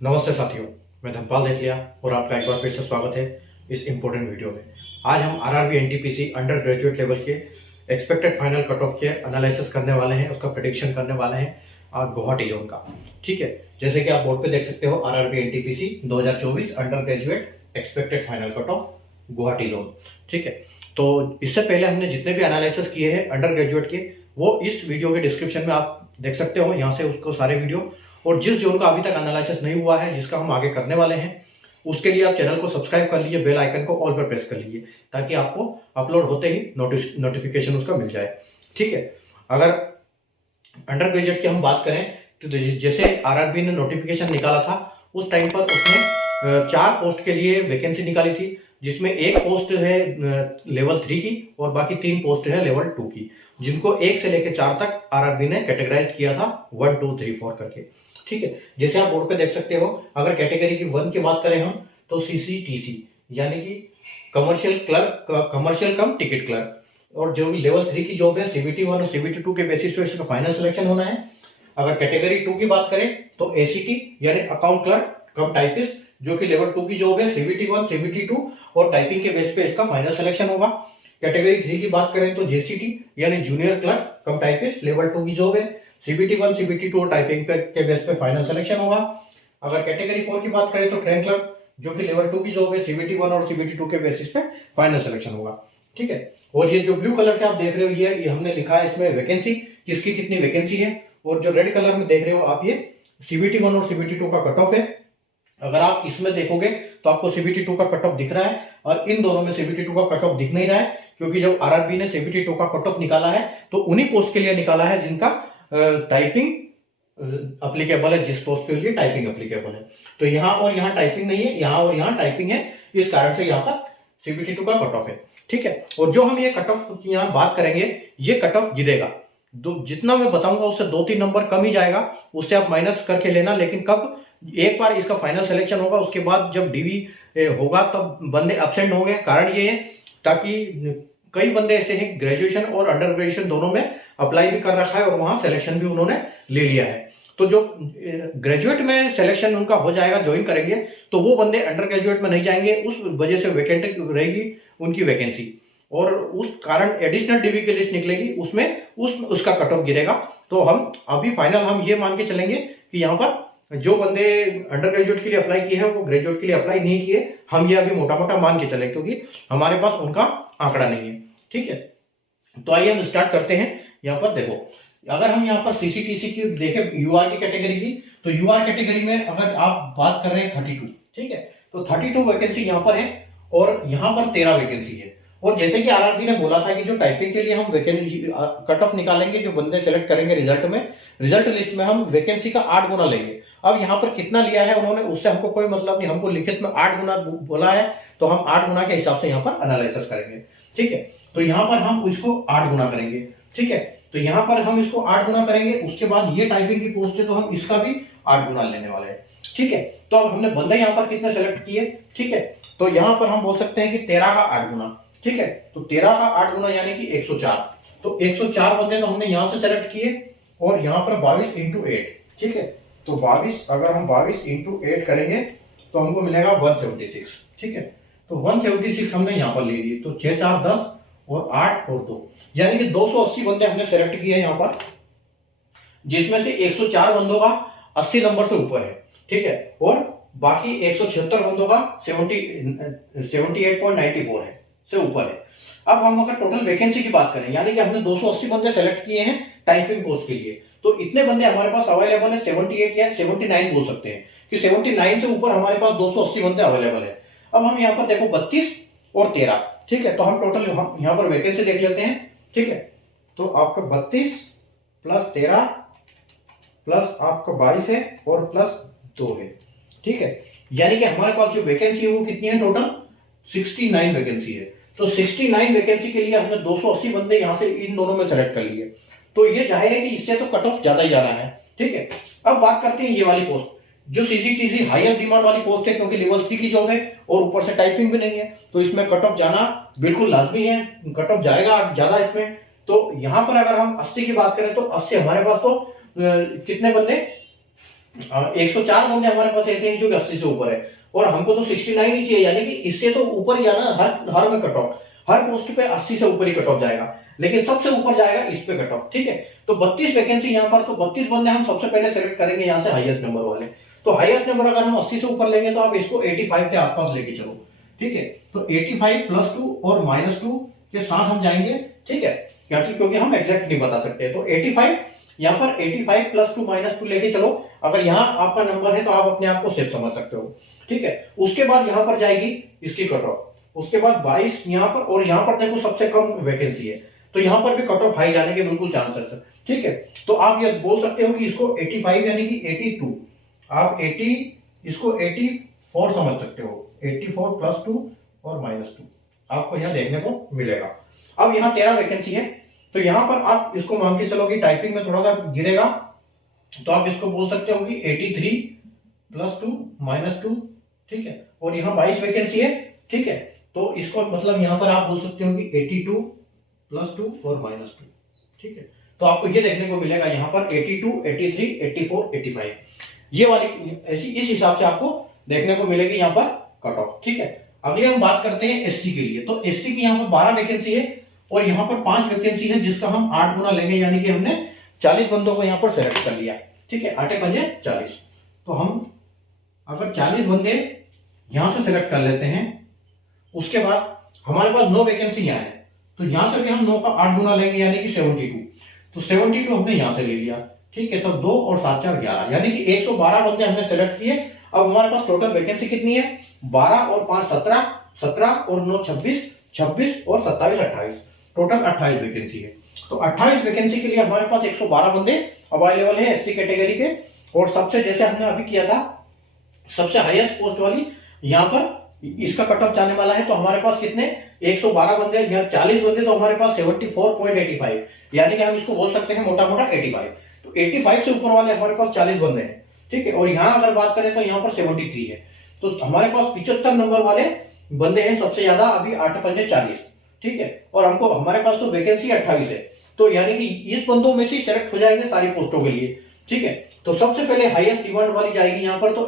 नमस्ते साथियों, मैं धनपाल देखलिया और आपका एक बार फिर से स्वागत है इस इम्पोर्टेंट वीडियो में। आज हम RRB NTPC under graduate level के एक्सपेक्टेड फाइनल कट ऑफ के एनालिसिस करने वाले हैं, उसका प्रेडिक्शन करने वाले हैं गुवाहाटी जोन का। ठीक है, जैसे कि आप बोर्ड पे देख सकते हो, RRB NTPC 2024 under graduate expected final cut off Guwahati zone. ठीक है, तो इससे पहले हमने जितने भी एनालिसिस किए हैं अंडर ग्रेजुएट के, वो इस वीडियो के डिस्क्रिप्शन में आप देख सकते हो, यहाँ से उसको सारे वीडियो। और जिस जोन का अभी तक एनालिसिस नहीं हुआ है, जिसका हम आगे करने वाले हैं, उसके लिए आप चैनल को सब्सक्राइब कर लीजिए, बेल आइकन को ऑल पर प्रेस कर लीजिए, ताकि आपको अपलोड होते ही नोटिफिकेशन उसका मिल जाए। ठीक है, अगर अंडर ग्रेजुएट की हम बात करें तो जैसे आरआरबी ने नोटिफिकेशन निकाला था, उस टाइम पर उसने 4 पोस्ट के लिए वैकेंसी निकाली थी, जिसमें एक पोस्ट है लेवल 3 की और बाकी 3 पोस्ट है लेवल 2 की, जिनको 1 से लेकर 4 तक आरआरबी ने कैटेगराइज किया था 1 2 3 4 करके। ठीक है, जैसे आप बोर्ड पे देख सकते हो, अगर कैटेगरी की 1 की बात करें हम, तो सीसीटीसी यानी कि कमर्शियल क्लर्क, कमर्शियल कम टिकट क्लर्क। और जो भी लेवल 3 की जॉब है, सीबीटी 1 और सीबीटी 2 के बेसिस पे इसका फाइनल सिलेक्शन होना है। अगर कैटेगरी 2 की बात करें तो एसीटी यानी अकाउंट क्लर्क कम टाइपिस्ट, जो कि लेवल 2 की जॉब है, सीबीटी 1 सीबीटी 2 और टाइपिंग के बेस पे इसका फाइनल सिलेक्शन होगा। कैटेगरी 3 की बात करें तो जेसीटी यानी जूनियर क्लर्क कम टाइपिस्ट, लेवल 2 की जॉब है, सीबीटी 1 सीबीटी 2 और टाइपिंग के बेस पे फाइनल सिलेक्शन होगा। अगर कैटेगरी 4 की बात करें तो ट्रेन क्लर्क, जो कि लेवल 2 की जॉब है, सीबीटी 1 और सीबीटी 2 के बेसिस पे फाइनल सिलेक्शन होगा। ठीक है, और ये जो ब्लू कलर से आप देख रहे हो, ये हमने लिखा है इसमें वैकेंसी, किसकी कितनी वैकेंसी है। और जो रेड कलर में देख रहे हो आप, ये सीबीटी 1 और सीबीटी 2 का कट ऑफ है। अगर आप इसमें देखोगे तो आपको सीबीटी 2 का कट ऑफ दिख रहा है, और इन दोनों में सीबीटी 2 का कट ऑफ दिख नहीं रहा है, क्योंकि जब आरआरबी ने सीबीटी 2 का कट ऑफ निकाला है तो उन्हीं पोस्ट के लिए निकाला है जिनका टाइपिंग अप्लीकेबल है, जिस पोस्ट के लिए टाइपिंग अप्लीकेबल है। तो यहाँ और यहाँ टाइपिंग नहीं है, यहाँ और यहाँ टाइपिंग है, इस कारण से यहाँ पर सीबीटी 2 का कट ऑफ है। ठीक है, और जो हम ये कट ऑफ की यहाँ बात करेंगे, ये कट ऑफ गिरेगा, जितना मैं बताऊंगा उससे 2-3 नंबर कम ही जाएगा, उससे आप माइनस करके लेना। लेकिन कब, एक बार इसका फाइनल सिलेक्शन होगा, उसके बाद जब डीवी होगा तब बंदे एब्सेंट होंगे। कारण ये है ताकि कई बंदे ऐसे हैं ग्रेजुएशन और अंडर ग्रेजुएशन दोनों में अप्लाई भी कर रखा है और वहां सिलेक्शन भी उन्होंने ले लिया है। तो जो ग्रेजुएट में सिलेक्शन उनका हो जाएगा, ज्वाइन करेंगे, तो वो बंदे अंडर ग्रेजुएट में नहीं जाएंगे, उस वजह से वैकेंट रहेगी उनकी वैकेंसी, और उस कारण एडिशनल डीवी की लिस्ट निकलेगी, उसमें उसका कट ऑफ गिरेगा। तो हम अभी फाइनल हम ये मान के चलेंगे कि यहाँ पर जो बंदे अंडर ग्रेजुएट के लिए अप्लाई किए हैं वो ग्रेजुएट के लिए अप्लाई नहीं किए, हम ये अभी मोटा मोटा मान के चले, क्योंकि हमारे पास उनका आंकड़ा नहीं है। ठीक है, तो आइए हम स्टार्ट करते हैं। यहाँ पर देखो, अगर हम यहाँ पर सीसीटीसी की देखें, यूआर की कैटेगरी की, तो यूआर कैटेगरी में अगर आप बात कर रहे हैं 32, ठीक है, तो 32 वैकेंसी यहाँ पर है और यहाँ पर 13 वैकेंसी है। और जैसे कि आरआरबी ने बोला था कि जो टाइपिंग के लिए हम वैकेंसी कट ऑफ निकालेंगे, जो बंदे सेलेक्ट करेंगे रिजल्ट में, रिजल्ट लिस्ट में हम वैकेंसी का 8 गुना लेंगे। अब यहाँ पर कितना लिया है उन्होंने, उससे हमको कोई मतलब नहीं, हमको लिखित में 8 गुना बोला है, तो हम 8 गुना के हिसाब से यहाँ पर एनालिसिस करेंगे। ठीक है, तो यहाँ पर हम इसको 8 गुना करेंगे। ठीक है, तो यहाँ पर हम इसको 8 गुना करेंगे, उसके बाद ये टाइपिंग की पोस्ट है तो हम इसका भी 8 गुना लेने वाले हैं। ठीक है, तो अब हमने बंदे यहाँ पर कितने सेलेक्ट किए, ठीक है, तो यहाँ पर हम बोल सकते हैं कि 13 का 8 गुना। ठीक है, तो 13 का 8 गुना यानी कि 104, तो 104 बंदे तो हमने यहाँ से सेलेक्ट किए, और यहाँ पर 22 इंटू 8। ठीक है, तो 22, अगर हम 22 इंटू 8 करेंगे तो हमको मिलेगा 176। ठीक है, तो 176 हमने यहाँ पर ले लिए, तो 6 4 10 और 8 और 2, यानी कि 280 बंदे हमने सेलेक्ट किए हैं यहाँ पर, जिसमें से 104 बंदों का 80 नंबर से ऊपर है। ठीक है, और बाकी 176 बंदों का 78.94 है से ऊपर है। अब हम अगर टोटल वैकेंसी की बात करें, यानी कि हमने 280 बंदे सेलेक्ट किए हैं टाइपिंग पोस्ट के लिए, तो इतने बंदे हमारे पास अवेलेबल है 78 या 79 बोल सकते हैं कि 79 से ऊपर हमारे पास 280 बंदे अवेलेबल है। अब हम यहाँ पर देखो 32 और 13, ठीक है, तो हम टोटल यहाँ पर वैकेंसी देख लेते हैं। ठीक है, तो आपका 32 प्लस 13 प्लस आपका 22 है और प्लस 2 है। ठीक है, यानी कि हमारे पास जो वैकेंसी है वो कितनी है, टोटल 69 वैकेंसी है। तो 69 वैकेंसी के लिए हमने 280 बंदे यहाँ से इन दोनों में सेलेक्ट कर लिए, तो ये जाहिर है कि इससे तो कट ऑफ ज्यादा ही जाना है। ठीक है, अब बात करते हैं ये वाली पोस्ट, जो सीसीटीसी हाईएस्ट डिमांड वाली पोस्ट है, क्योंकि लेवल 3 की जॉब है और ऊपर से टाइपिंग भी नहीं है, तो इसमें कट ऑफ जाना बिल्कुल लाजमी है, कट ऑफ जाएगा ज्यादा इसमें। तो यहाँ पर अगर हम 80 की बात करें तो 80 हमारे पास तो कितने बंदे, 104 बंदे हमारे पास ऐसे हैं जो कि 80 से ऊपर है, और हमको तो 69 ही चाहिए, यानी कि इससे तो ऊपर ही जाना। हर में कट ऑफ, हर पोस्ट पे 80 से ऊपर ही कट ऑफ जाएगा, लेकिन सबसे ऊपर जाएगा इस पे कट ऑफ। ठीक है, तो 32 वैकेंसी यहाँ पर, तो 32 बंदे हम सबसे पहले सेलेक्ट करेंगे यहाँ से हाईएस्ट नंबर वाले। तो हाईएस्ट नंबर अगर हम 80 से ऊपर लेंगे तो आप इसको 85 के आसपास लेके चलो। ठीक है, तो 85 +2 और -2 के साथ हम जाएंगे। ठीक है, क्योंकि हम एग्जैक्ट नहीं बता सकते, तो 85 यहाँ पर 85 +2 -2 लेके चलो। अगर यहाँ आपका नंबर है तो आप अपने आप को सेफ समझ सकते हो। ठीक है, उसके बाद यहाँ पर जाएगी इसकी कट ऑफ, उसके बाद 22 यहाँ पर, और यहाँ पर देखो सबसे कम वैकेंसी है, तो यहाँ पर भी कट ऑफ हाई जाने के बिल्कुल चांसेस है। ठीक है, तो आप ये बोल सकते हो कि इसको 85 यानी कि 82, आप 80 इसको 84 समझ सकते हो। 84 +2 और -2 आपको यहाँ देखने को मिलेगा। अब यहाँ 13 वैकेंसी है, तो यहाँ पर आप इसको मान के चलो कि टाइपिंग में थोड़ा सा गिरेगा, तो आप इसको बोल सकते हो कि 83 +2 -2। ठीक है, और यहाँ 22 वैकेंसी है। ठीक है, तो इसको मतलब यहाँ पर आप बोल सकते हो कि 82 +2 और -2। ठीक है, तो आपको ये देखने को मिलेगा यहाँ पर 82, 83, 84, 85, ये वाली ऐसी इस हिसाब से आपको देखने को मिलेगी यहाँ पर कट ऑफ। ठीक है, अगले हम बात करते हैं एससी के लिए। तो एससी की यहाँ पर 12 वैकेंसी है, और यहाँ पर 5 वैकेंसी है, जिसका हम 8 गुना लेंगे, यानी कि हमने 40 बंदों को यहाँ पर सेलेक्ट कर लिया। ठीक है, 8 पंजे 40, तो हम अगर 40 बंदे यहाँ से सेलेक्ट कर लेते हैं, उसके बाद हमारे पास 9 वैकेंसी यहाँ है, तो यहाँ से भी हम 9 का 8 गुना लेंगे, यानी कि 72। तो 72 हमने यहाँ से ले लिया। ठीक है, तो 2 और 7 4 11, यानी कि 112 बंदे हमने सेलेक्ट किए। अब हमारे पास टोटल वैकेंसी कितनी है? 12 और 5 17, 17 और 9 26, 26 और 27 28, टोटल 28 वैकेंसी है। तो 28 वैकेंसी के लिए हमारे पास 112 बंदे अवेलेबल है एससी कैटेगरी के। और सबसे, जैसे हमने अभी किया था, सबसे हाईएस्ट पोस्ट वाली यहाँ पर इसका कट ऑफ जाने वाला है, तो हमारे पास कितने 112 बंदे, यहाँ 40 बंदे, तो हमारे पास 74.85, यानी कि हम इसको बोल सकते हैं मोटा मोटा 85। तो 85 से ऊपर वाले हमारे पास 40 बंदे हैं। ठीक है, और यहाँ अगर बात करें तो यहाँ पर 73 है, तो हमारे पास 75 नंबर वाले बंदे हैं सबसे ज्यादा अभी, 8 पंजे 40। ठीक है, और हमको हमारे पास तो वैकेंसी 28 है, तो यानी कि इस बंदों में से सेलेक्ट हो जाएंगे सारी पोस्टों के लिए। ठीक है, तो सबसे पहले हाईएस्ट डिमांड वाली जाएगी यहाँ पर, तो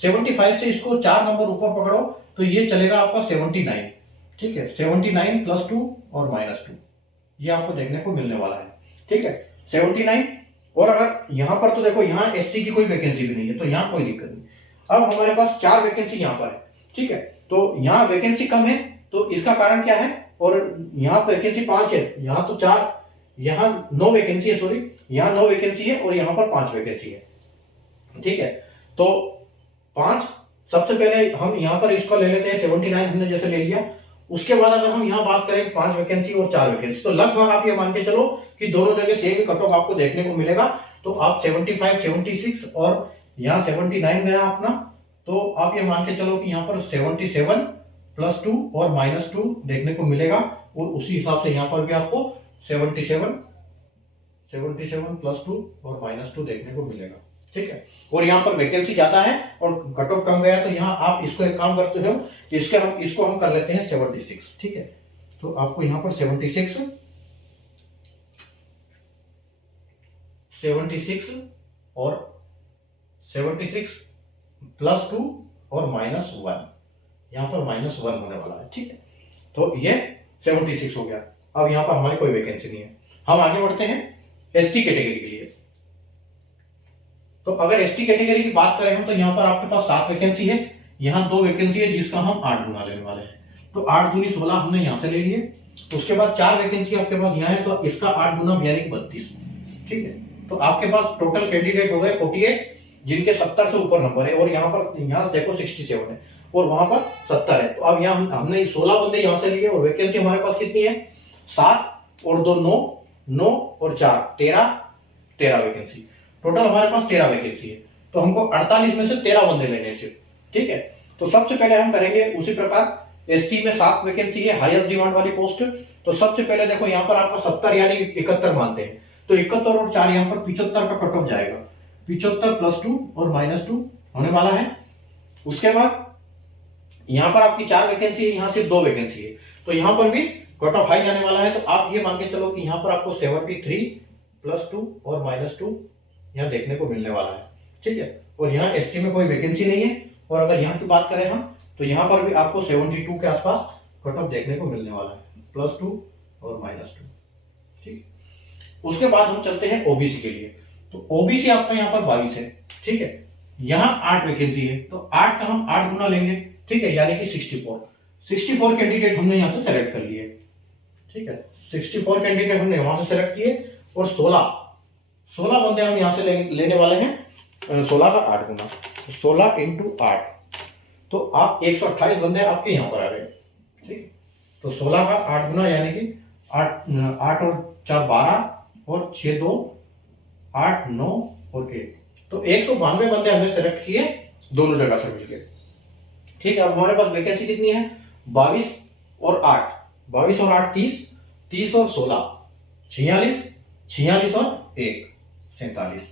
75 से इसको 4 नंबर ऊपर पकड़ो, तो ये चलेगा आपका 79। ठीक है, 79 +2 और -2, ये आपको देखने को मिलने वाला है। ठीक है, 79। और अगर यहाँ पर तो देखो, यहाँ एससी की कोई वैकेंसी भी नहीं है, तो यहाँ कोई दिक्कत नहीं। अब हमारे पास 4 वैकेंसी यहाँ पर है। ठीक है, तो यहाँ वैकेंसी कम है, तो इसका कारण क्या है? और यहाँ वैकेंसी 5 है, यहाँ तो 4, यहाँ 9 वैकेंसी है, सॉरी, यहाँ 9 वैकेंसी है, और यहाँ पर 5 वैकेंसी है। ठीक है, तो 5, सबसे पहले हम यहाँ पर इसको ले लेते हैं, 79 हमने जैसे ले लिया। उसके बाद अगर हम यहाँ बात करें 5 वैकेंसी और 4 वैकेंसी, तो लगभग आप ये मान के चलो कि दोनों जगह सेम कट ऑफ आपको देखने को मिलेगा। तो आप 75 76 और यहाँ 79 गया अपना, तो आप ये मान के चलो कि यहाँ पर 77 +2 और -2 देखने को मिलेगा, और उसी हिसाब से यहाँ पर भी आपको 77 +2 और -2 देखने को मिलेगा। ठीक है, और यहाँ पर वैकेंसी ज्यादा है और कट ऑफ कम गया, तो यहाँ आप इसको एक काम करते हो, इसको हम कर लेते हैं 76। ठीक है, तो आपको यहाँ पर 76 और 76 +2 और -1, यहाँ पर -1 होने वाला है। ठीक है, तो ये 76 हो गया। अब यहाँ पर हमारी कोई वैकेंसी नहीं है। हम आगे बढ़ते हैं एसटी कैटेगरी के लिए। तो अगर एसटी कैटेगरी की बात करें हम, तो यहाँ पर आपके पास 7 वैकेंसी है, यहाँ 2 वैकेंसी है, जिसका हम 8 गुना लेने वाले हैं। तो 8 दूनी 16 हमने यहाँ से ले लिए। उसके बाद 4 वैकेंसी आपके पास यहाँ है, तो इसका 8 गुना यानी कि 32। ठीक है, तो आपके पास टोटल कैंडिडेट हो गए 48, जिनके 70 से ऊपर नंबर है, और यहाँ पर यहाँ देखो 67 है, और वहां पर 70 है। तो अब यहाँ हमने 16 बंदे यहाँ से लिए, और वैकेंसी हमारे पास कितनी है? 7 और 2 9, 9 और 4 13 वैकेंसी, टोटल हमारे पास 13 वैकेंसी है। तो हमको 48 में से 13 बंदे लेने सिर्फ। ठीक है, तो सबसे पहले हम करेंगे उसी प्रकार एसटी में 7 वैकेंसी है, हाईएस्ट डिमांड वाली पोस्ट। तो सबसे पहले देखो यहाँ पर आपको 70 यानी 71 मानते हैं, तो 71 और 4 यहाँ पर 75 का कट ऑफ जाएगा। 75 +2 और -2 होने वाला है। उसके बाद यहाँ पर आपकी 4 वैकेंसी है, यहाँ सिर्फ 2 वैकेंसी है, तो यहाँ पर भी कट ऑफ हाई जाने वाला है। तो आप ये मान के चलो कि यहाँ पर आपको 73 +2 और -2 यहाँ देखने को मिलने वाला है। ठीक है, और यहाँ एसटी में कोई वैकेंसी नहीं है। और अगर यहाँ की बात करें हम, तो यहाँ पर भी आपको 72 के आसपास कट ऑफ देखने को मिलने वाला है, +2 और -2। ठीक, उसके बाद हम चलते हैं ओबीसी के लिए। तो ओबीसी आपका यहाँ पर 22 है। ठीक है, यहाँ 8 वैकेंसी है, तो 8 का हम 8 गुना लेंगे। ठीक है, यानी कि 64 कैंडिडेट हमने यहाँ से सेलेक्ट कर लिए। ठीक है, 64 कैंडिडेट हमने वहां से सेलेक्ट किए और 16 बंदे हम यहाँ से लेने वाले हैं। 16 का 8 गुना, 16 × 8, तो आप 128 बंदे आपके यहाँ पर आ गए। ठीक, तो 16 का 8 गुना यानी कि 8 और 4 12 और 6 2 8 9 और 1, तो 192 बंदे हमने सेलेक्ट किए दोनों जगह से मिलकर। ठीक है, अब हमारे पास वैकेंसी कितनी है? 22 और 8, 22 और 8 30, 30 और 16 46, 46 और 1 47।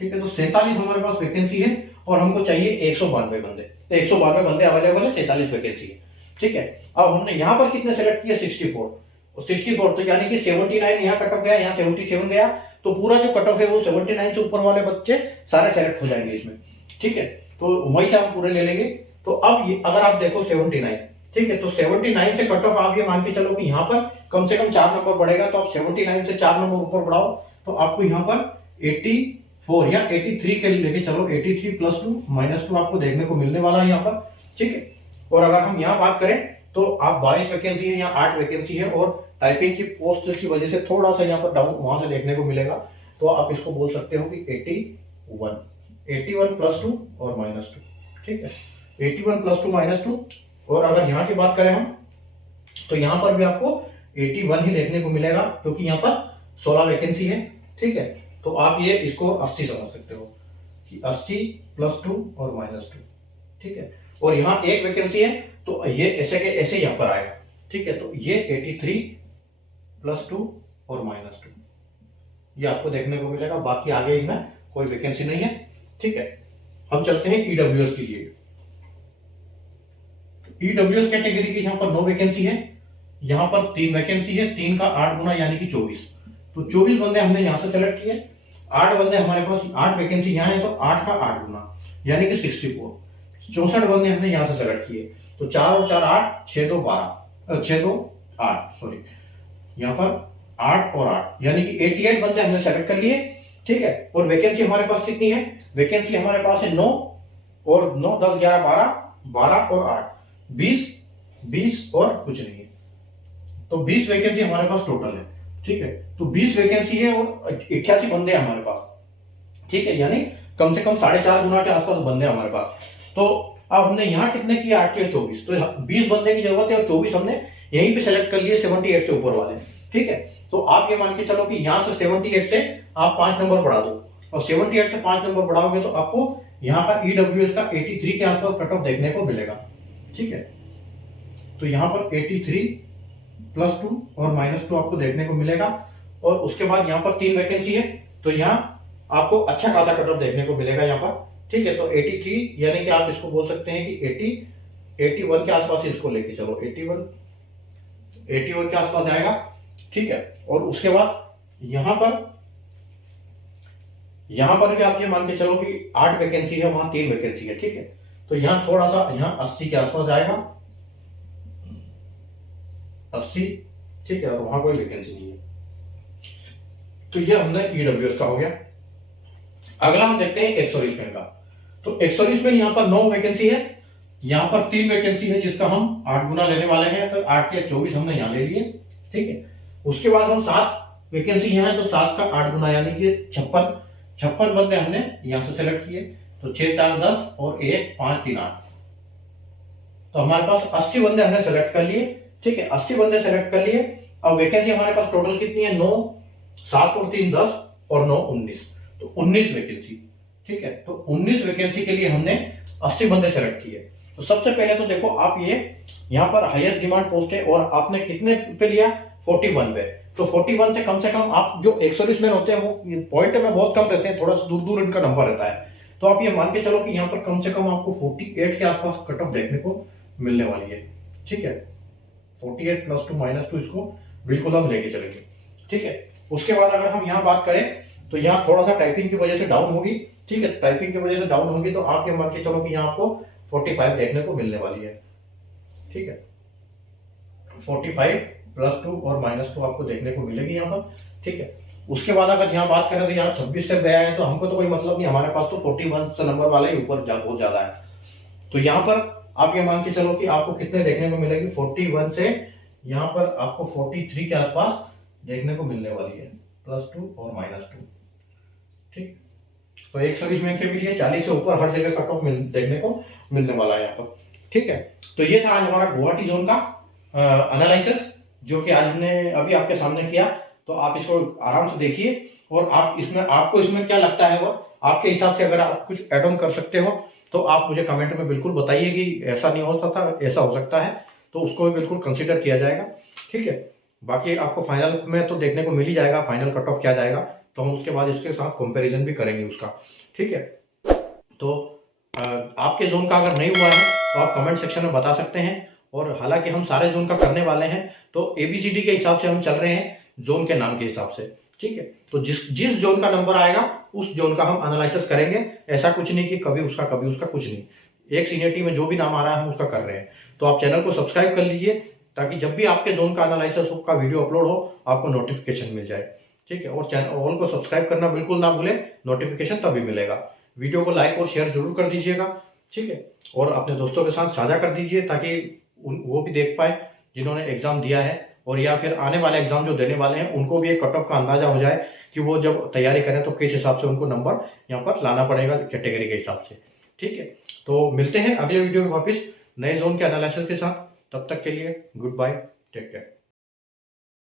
ठीक है, तो 47 हमारे पास वैकेंसी है और हमको चाहिए 192 बंदे। 192 बंदे अवेलेबल है, 47 वैकेंसी है। ठीक है, अब हमने यहाँ पर कितने सेलेक्ट किए? 64। और 64 तो यानी कि 79 यहाँ कट ऑफ गया, यहाँ 77 गया, तो पूरा जो कट ऑफ है वो 79 से ऊपर वाले बच्चे सारे सेलेक्ट हो जाएंगे इसमें। ठीक है, तो वहीं से हम पूरे ले लेंगे। तो अब ये अगर आप देखो 79, ठीक है, तो 79 से कट ऑफ आप ये मान के चलो कि यहाँ पर कम से कम 4 नंबर बढ़ेगा। तो आप 79 से 4 नंबर ऊपर बढ़ाओ तो आपको यहाँ पर 84 या 83 के लेके चलो, 83 +2 -2 आपको देखने को मिलने वाला है यहाँ पर। ठीक है, और अगर हम यहाँ बात करें तो आप 22 वैकेंसी है, यहाँ 8 वैकेंसी है और टाइपिंग की पोस्ट की वजह से थोड़ा सा यहाँ पर डाउन वहां से देखने को मिलेगा। तो आप इसको बोल सकते हो कि 81 +2 और -2। ठीक है, 81 +2 -2। और अगर यहाँ की बात करें हम, तो यहाँ पर भी आपको 81 ही देखने को मिलेगा क्योंकि यहाँ पर 16 वैकेंसी है। ठीक है, तो आप ये इसको 80 समझ सकते हो कि 80 +2 और -2। ठीक है, और यहाँ 1 वैकेंसी है तो ये ऐसे के ऐसे यहाँ पर आएगा। ठीक है, तो ये 83 +2 और -2 ये आपको देखने को मिलेगा। बाकी आगे इनमें कोई वैकेंसी नहीं है। ठीक है, हम चलते हैं ईडब्ल्यूएस के लिए। ईडब्ल्यूएस कैटेगरी की यहाँ पर 9 वैकेंसी है, यहाँ पर 3 वैकेंसी है, 3 का 8 गुना यानी कि 24। तो 24 बंदे हमने यहाँ से सेलेक्ट किए। 8 बंदे हमारे पास, 8 वैकेंसी यहाँ है तो 8 का 8 गुना यानी कि 64। 64 बंदे हमने यहाँ से सेलेक्ट किए। तो 4 और 4 8, 6 2 12, 6 2 8, सॉरी, यहाँ पर 8 और 8 यानी कि 88 बंदे हमने सेलेक्ट कर लिए। ठीक है, और वैकेंसी हमारे पास कितनी है? वैकेंसी हमारे पास है 9 और 9 10 11 12, 12 और 8 20 और कुछ नहीं है, तो 20 वैकेंसी हमारे पास टोटल है। ठीक है, तो 20 वैकेंसी है और 88 बंदे हैं हमारे पास। ठीक है, यानी कम से कम 4.5 गुना के आसपास बंदे हमारे पास। तो अब हमने यहाँ कितने किए? 8 या 24, तो 20 बंदे की जरूरत है और 24 हमने यहीं पे सेलेक्ट कर लिए 78 से ऊपर वाले। ठीक है, तो आप ये मान के चलो कि यहाँ से 78 से आप 5 नंबर बढ़ा दो और 78 से 5 नंबर बढ़ाओगे तो आपको यहाँ का ईडब्ल्यूएस का 83 के आसपास कट ऑफ देखने को मिलेगा। ठीक है, तो यहाँ पर 83 +2 और -2 आपको देखने को मिलेगा। और उसके बाद यहाँ पर 3 वैकेंसी है तो यहाँ आपको अच्छा खासा कट ऑफ देखने को मिलेगा यहाँ पर। ठीक है, तो 83 यानी कि आप इसको बोल सकते हैं कि 81 के आसपास इसको लेके चलो, 81 के आसपास आएगा। ठीक है, और उसके बाद यहाँ पर भी आप ये मान के चलो कि 8 वैकेंसी है, वहां 3 वैकेंसी है। ठीक है, तो यहाँ थोड़ा सा यहाँ 80 के आसपास आएगा, 80। ठीक है, और वहां कोई वैकेंसी नहीं है। तो ये हमने ईडब्ल्यूएस का हो गया। अगला हम देखते हैं एक्स-सर्विसमैन का। तो एक्स-सर्विसमैन यहाँ पर 9 वैकेंसी है, यहाँ पर 3 वैकेंसी है जिसका हम 8 गुना लेने वाले हैं, तो 8 के 24 हमने यहाँ ले लिए। ठीक है, उसके बाद हम 7 वैकेंसी यहाँ है तो 7 का 8 गुना यानी कि 56 बंदे हमने यहाँ से सेलेक्ट किए। तो 6 4 10 और 1 5 3 8, तो हमारे पास 80 बंदे हमने सेलेक्ट कर लिए। ठीक है, 80 बंदे सेलेक्ट कर लिए। अब वैकेंसी हमारे पास टोटल कितनी है? 9, 7 और 3 10 और 9 19, तो 19 वैकेंसी। ठीक है, तो 19 वैकेंसी के लिए हमने 80 बंदे सेलेक्ट किए। तो सबसे पहले तो देखो आप ये यहाँ पर हाईएस्ट डिमांड पोस्ट है और आपने कितने पे लिया? 41 पे। तो 41 से कम आप जो एक्स-सर्विसमैन होते हैं वो पॉइंट में बहुत कम रहते हैं, थोड़ा सा दूर दूर इनका नंबर रहता है। तो आप ये मान के चलो कि यहाँ पर कम से कम आपको 48 के आसपास कट ऑफ देखने को मिलने वाली है। ठीक है, 48 +2 -2 इसको बिल्कुल हम लेके चलेंगे। ठीक है, उसके बाद अगर हम यहाँ बात करें तो यहाँ थोड़ा सा टाइपिंग की वजह से डाउन होगी, ठीक है। टाइपिंग की वजह से डाउन होगी तो आप ये मान के चलो कि यहाँ आपको 45 देखने को मिलने वाली है, ठीक है। 45 +2 और -2 आपको देखने को मिलेगी यहाँ पर, ठीक है। उसके बाद अगर यहाँ बात करें तो यहाँ 26 से गया है तो हमको तो कोई मतलब नहीं, हमारे पास तो 41 नंबर वाले ही ऊपर बहुत ज्यादा है। तो यहाँ पर आप ये मान के चलो कि आपको कितने देखने को मिलेगी, 41 से यहाँ पर आपको 43 के आसपास देखने को मिलने वाली है, +2 और -2, ठीक। तो एक सर्विस मैन के लिए 40 से ऊपर हर जगह कट ऑफ देखने को मिलने वाला है यहाँ पर, ठीक है। तो ये था आज हमारा गुवाहाटी जोन का एनालिसिस, जो कि आज हमने अभी आपके सामने किया। तो आप इसको आराम से देखिए और आप इसमें, आपको इसमें क्या लगता है वो आपके हिसाब से अगर आप कुछ एड ऑन कर सकते हो तो आप मुझे कमेंट में बिल्कुल बताइए कि ऐसा नहीं हो सकता, ऐसा हो सकता है, तो उसको भी बिल्कुल कंसीडर किया जाएगा, ठीक है। बाकी आपको फाइनल में तो देखने को मिल ही जाएगा फाइनल कट ऑफ क्या जाएगा, तो हम उसके बाद इसके साथ कंपैरिजन भी करेंगे उसका, ठीक है। तो आपके जोन का अगर नहीं हुआ है तो आप कमेंट सेक्शन में बता सकते हैं। और हालांकि हम सारे जोन का करने वाले हैं, तो ABCD के हिसाब से हम चल रहे हैं, जोन के नाम के हिसाब से, ठीक है। तो जिस जोन का नंबर आएगा उस जोन का हम एनालिसिस करेंगे। ऐसा कुछ नहीं कि कभी उसका कुछ नहीं, एक सीनियरिटी में जो भी नाम आ रहा है हम उसका कर रहे हैं। तो आप चैनल को सब्सक्राइब कर लीजिए ताकि जब भी आपके जोन का एनालिसिस का वीडियो अपलोड हो आपको नोटिफिकेशन मिल जाए, ठीक है। और चैनल ऑल को सब्सक्राइब करना बिल्कुल ना भूलें, नोटिफिकेशन तभी मिलेगा। वीडियो को लाइक और शेयर जरूर कर दीजिएगा, ठीक है। और अपने दोस्तों के साथ साझा कर दीजिए ताकि वो भी देख पाए जिन्होंने एग्जाम दिया है, और या फिर आने वाले एग्जाम जो देने वाले हैं उनको भी एक कट ऑफ का अंदाजा हो जाए कि वो जब तैयारी करें तो किस हिसाब से उनको नंबर यहाँ पर लाना पड़ेगा कैटेगरी के हिसाब से, ठीक है। तो मिलते हैं अगले वीडियो में वापस नए जोन के एनालिसिस के साथ। तब तक के लिए गुड बाय, टेक केयर।